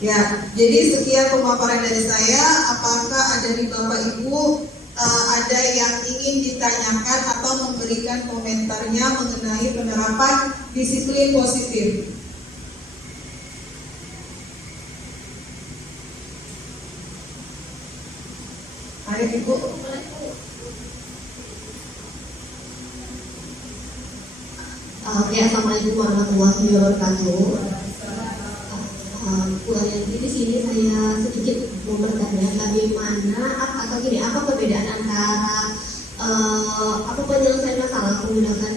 Ya, jadi sekian pemaparan dari saya. Apakah dari Bapak Ibu ada yang ingin ditanyakan atau memberikan komentarnya mengenai penerapan disiplin positif? Ada Ibu? Assalamualaikum warahmatullahi wabarakatuh. Di sini saya sedikit mau bertanya bagaimana apa perbedaan antara penyelesaian masalah menggunakan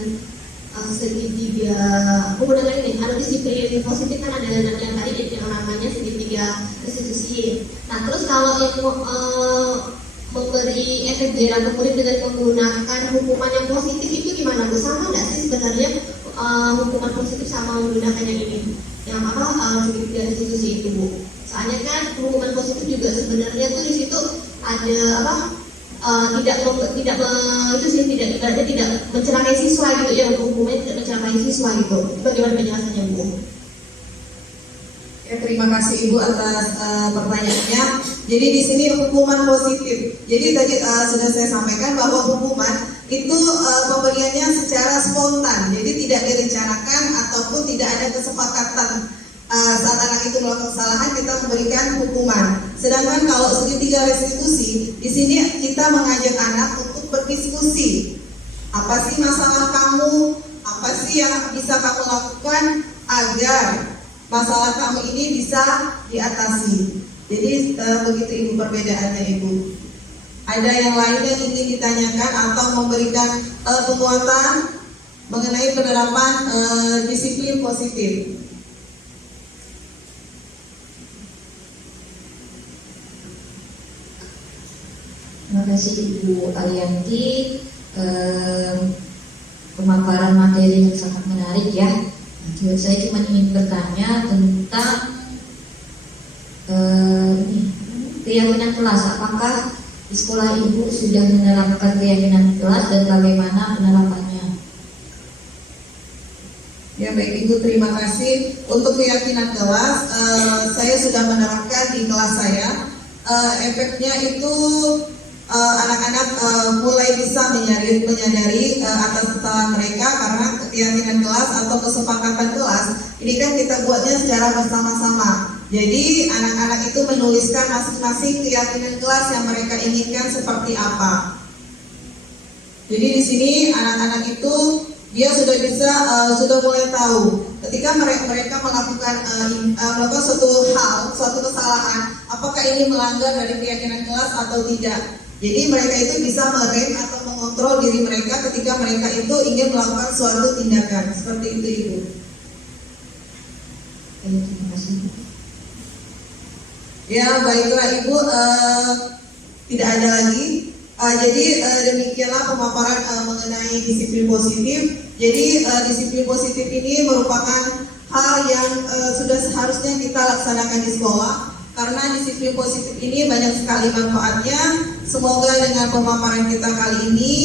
segitiga ada disiplin positif, kan ada yang tadi yang namanya segitiga restitusi. Nah terus kalau yang memberi efek jerah ke murid dengan menggunakan hukuman yang positif itu gimana Bu? Sama nggak sih sebenarnya hukuman positif sama menggunakan yang ini? Yang segitiga restitusi itu Bu? Soalnya kan hukuman positif juga sebenarnya tuh di situ ada tidak mencelakai siswa gitu ya, hukumnya tidak mencelakai siswa gitu. Bagaimana penjelasannya Bu? Ya, terima kasih Ibu atas pertanyaannya. Jadi di sini hukuman positif. Jadi tadi sudah saya sampaikan bahwa hukuman itu pemberiannya secara spontan. Jadi tidak direncanakan ataupun tidak ada kesepakatan. Saat anak itu melakukan kesalahan kita memberikan hukuman. Sedangkan kalau segitiga restitusi, di sini kita mengajak anak untuk berdiskusi. Apa sih masalah kamu? Apa sih yang bisa kamu lakukan agar masalah kamu ini bisa diatasi? Jadi begitu Ibu perbedaannya Ibu. Ada yang lain yang ingin ditanyakan atau memberikan penguatan mengenai penerapan disiplin positif? Terima kasih Ibu Arianti, pemaparan materi yang sangat menarik ya. Saya cuma ingin bertanya tentang keyakinan kelas. Apakah di sekolah Ibu sudah menerapkan keyakinan kelas dan bagaimana penerapannya? Ya baik Ibu, terima kasih. Untuk keyakinan kelas, saya sudah menerapkan di kelas saya. Efeknya itu anak-anak mulai bisa menyadari atas kesalahan mereka karena keyakinan kelas atau kesepakatan kelas ini kan kita buatnya secara bersama-sama. Jadi anak-anak itu menuliskan masing-masing keyakinan kelas yang mereka inginkan seperti apa. Jadi di sini anak-anak itu dia sudah bisa sudah mulai tahu ketika mereka melakukan suatu hal, suatu kesalahan, apakah ini melanggar dari keyakinan kelas atau tidak. Jadi mereka itu bisa merem atau mengontrol diri mereka ketika mereka itu ingin melakukan suatu tindakan. Seperti itu Ibu. Terima kasih. Ya baiklah Ibu, tidak ada lagi. Jadi demikianlah pemaparan mengenai disiplin positif. Jadi disiplin positif ini merupakan hal yang sudah seharusnya kita laksanakan di sekolah. Karena disiplin positif ini banyak sekali manfaatnya. Semoga dengan pemaparan kita kali ini,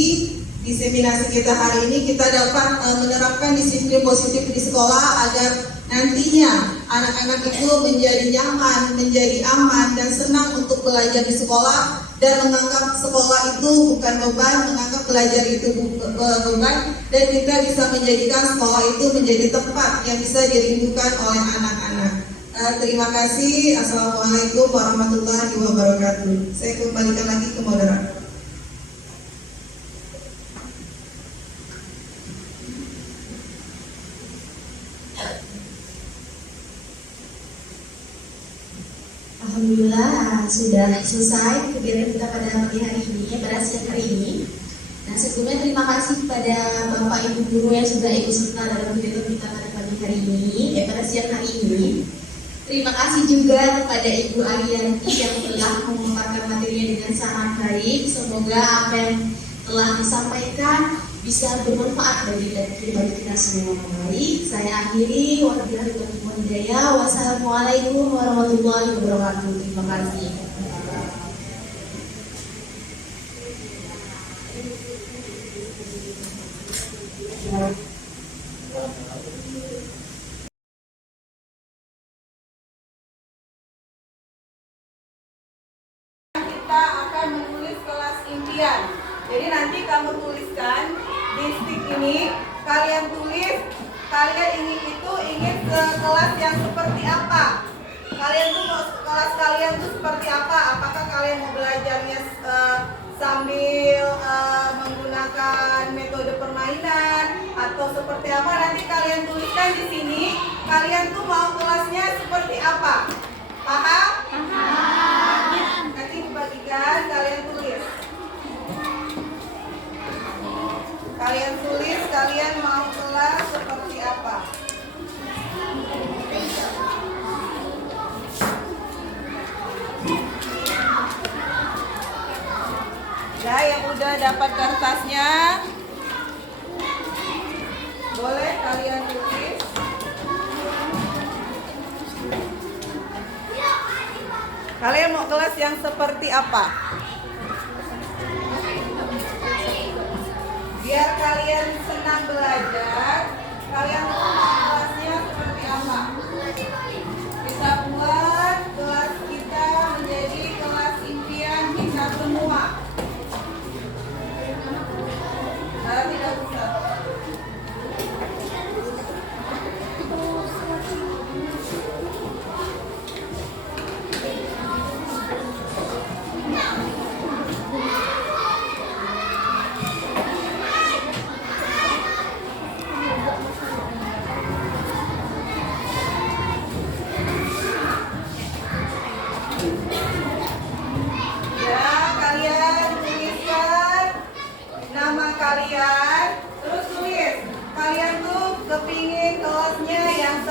diseminasi kita hari ini, kita dapat menerapkan disiplin positif di sekolah agar nantinya anak-anak itu menjadi nyaman, menjadi aman dan senang untuk belajar di sekolah dan menganggap sekolah itu bukan beban, menganggap belajar itu beban, dan kita bisa menjadikan sekolah itu menjadi tempat yang bisa dirindukan oleh anak-anak. Terima kasih. Assalamualaikum warahmatullahi wabarakatuh. Saya kembalikan lagi ke moderator. Alhamdulillah sudah selesai kegiatan kita pada pagi hari ini, pada siang hari ini. Nah sebelumnya terima kasih kepada Bapak Ibu guru yang sudah ikut serta dalam kegiatan kita pada pagi hari ini, pada siang hari ini. Terima kasih juga kepada Ibu Arianti yang telah memaparkan materinya dengan sangat baik. Semoga apa yang telah disampaikan bisa bermanfaat bagi kita semua. Baik, saya akhiri. Wassalamualaikum warahmatullahi wabarakatuh. Terima kasih. Kita akan menulis kelas impian. Jadi nanti kamu tuliskan di stick ini, kalian tulis kalian ingin ke kelas yang seperti apa. Kalian tuh mau kelas kalian tuh seperti apa? Apakah kalian mau belajarnya sambil menggunakan metode permainan atau seperti apa? Nanti kalian tuliskan di sini. Kalian tuh mau kelasnya seperti apa? Paham? Paham. Nanti dibagikan, kalian tulis. Kalian tulis, kalian mau kelas seperti apa? Ya, yang udah dapat kertasnya, boleh kalian tulis. Kalian mau kelas yang seperti apa? Biar kalian senang belajar, kalian mau kelasnya seperti apa? Kita buat kelas kita menjadi kelas impian kita semua. Tidak usah.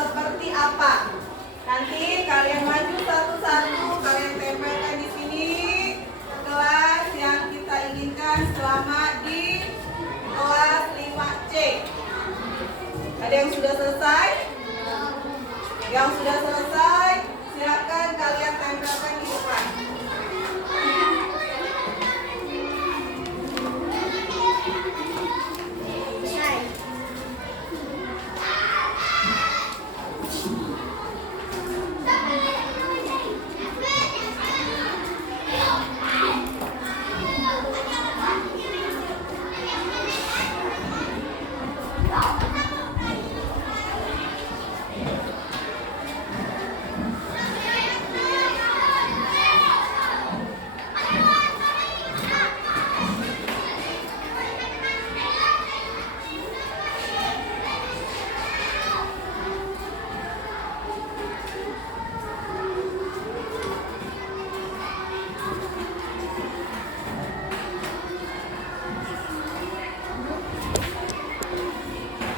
seperti apa? Nanti kalian maju satu-satu, kalian tempelkan di sini kelas yang kita inginkan selama di kelas 5C. Ada yang sudah selesai? Yang sudah selesai, silakan kalian tempelkan di depan.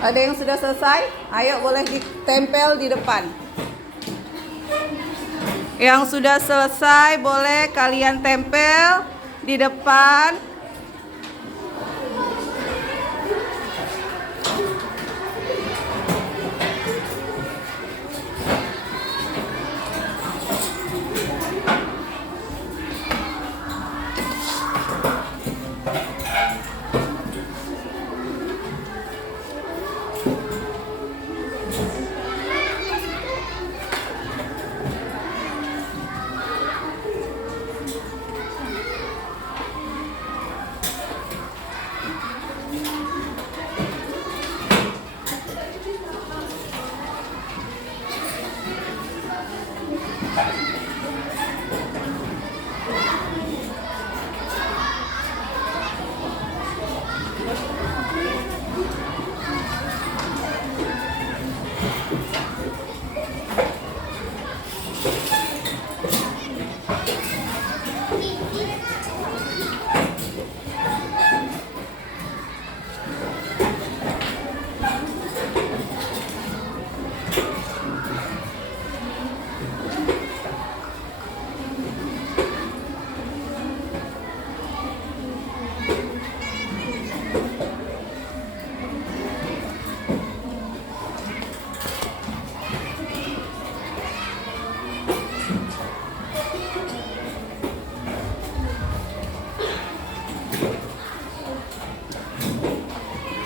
Ada yang sudah selesai? Ayo boleh ditempel di depan. Yang sudah selesai boleh kalian tempel di depan.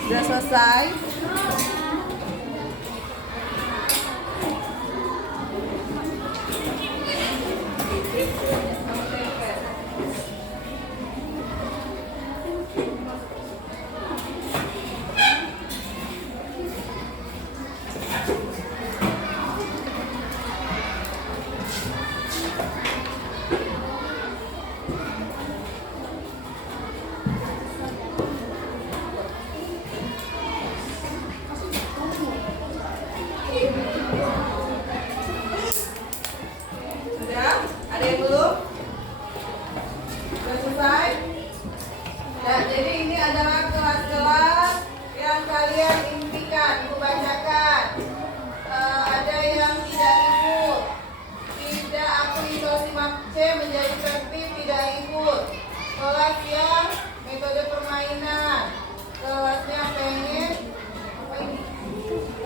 Sudah selesai? Sudah? Ada yang belum? Sudah selesai? Ya, jadi ini adalah kelas-kelas yang kalian impikan. Ibu bacakan. Ada yang tidak ikut. Tidak aku isolasi C menjadi tertib tidak ikut. Kelas yang metode permainan. Kelasnya pengen apa ini?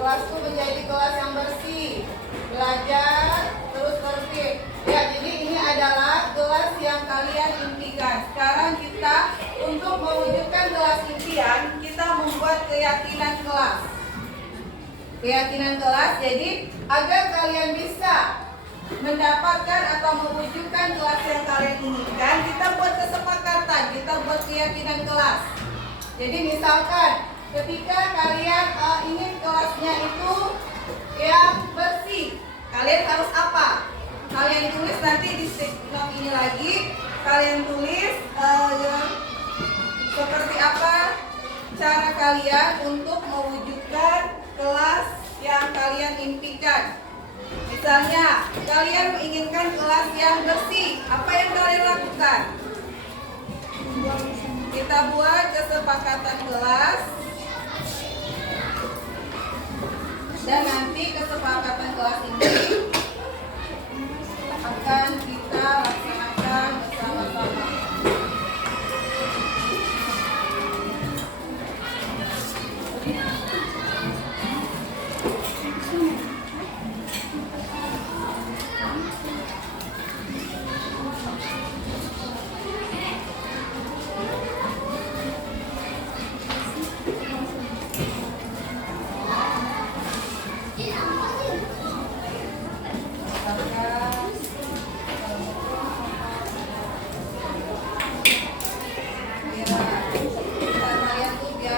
Kelasku menjadi kelas yang bersih. Belajar terus tertib. Ya, jadi ini adalah kelas yang kalian impikan. Sekarang kita untuk mewujudkan kelas impian, kita membuat keyakinan kelas. Keyakinan kelas, jadi agar kalian bisa mendapatkan atau mewujudkan kelas yang kalian inginkan, kita buat kesepakatan, kita buat keyakinan kelas. Jadi misalkan ketika kalian ingin kelasnya itu yang bersih, kalian harus apa? Kalian tulis nanti di note ini lagi, kalian tulis seperti apa cara kalian untuk mewujudkan kelas yang kalian impikan. Misalnya, kalian menginginkan kelas yang bersih, apa yang kalian lakukan? Kita buat kesepakatan kelas Dan nanti kesepakatan kelas ini akan kita laksanakan bersama-sama.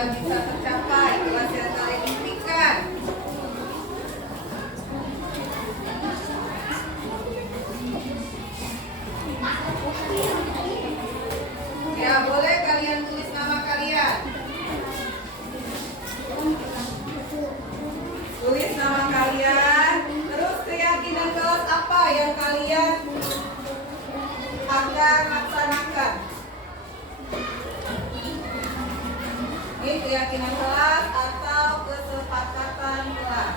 Bisa tercapai kelas yang kalian impikan. Ya, boleh kalian tulis nama kalian. Tulis nama kalian. Terus keyakinan kelas apa yang kalian akan laksanakan? Ini keyakinan kelas atau kesepakatan kelas?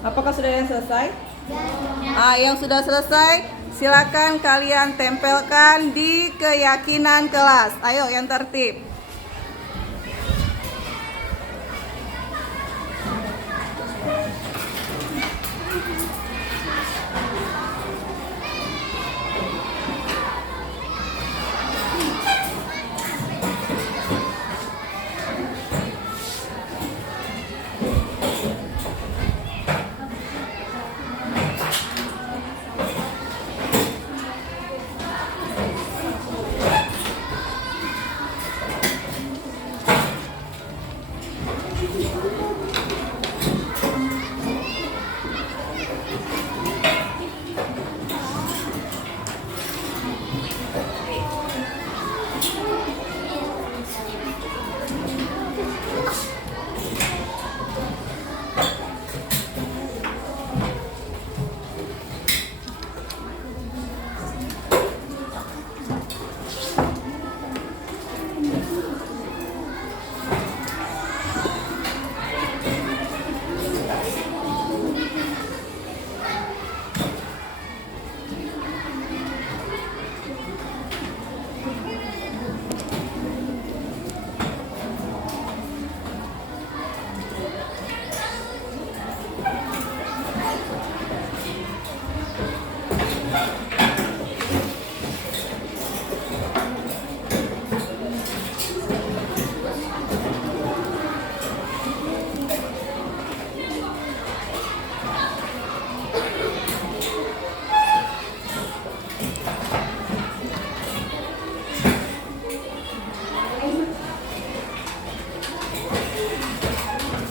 Apakah sudah yang selesai? Yang sudah selesai, silakan kalian tempelkan di keyakinan kelas. Ayo yang tertib.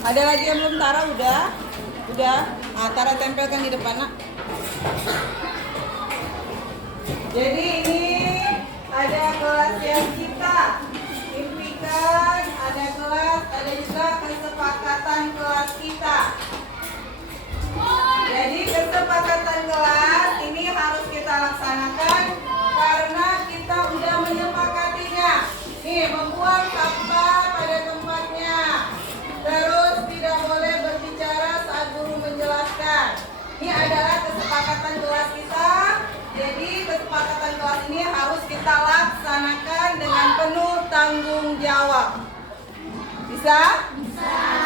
Ada lagi yang belum Tara? Udah? Tara tempelkan di depan, nak. Jadi ini ada kelas yang kita impikan, ada kelas, ada juga kesepakatan kelas kita. Jadi kesepakatan kelas ini harus kita laksanakan karena kita udah menyepakatinya. Nih, membuang sampah pada tempatnya. Terus tidak boleh berbicara saat guru menjelaskan. Ini adalah kesepakatan kelas kita. Jadi kesepakatan kelas ini harus kita laksanakan dengan penuh tanggung jawab. Bisa? Bisa.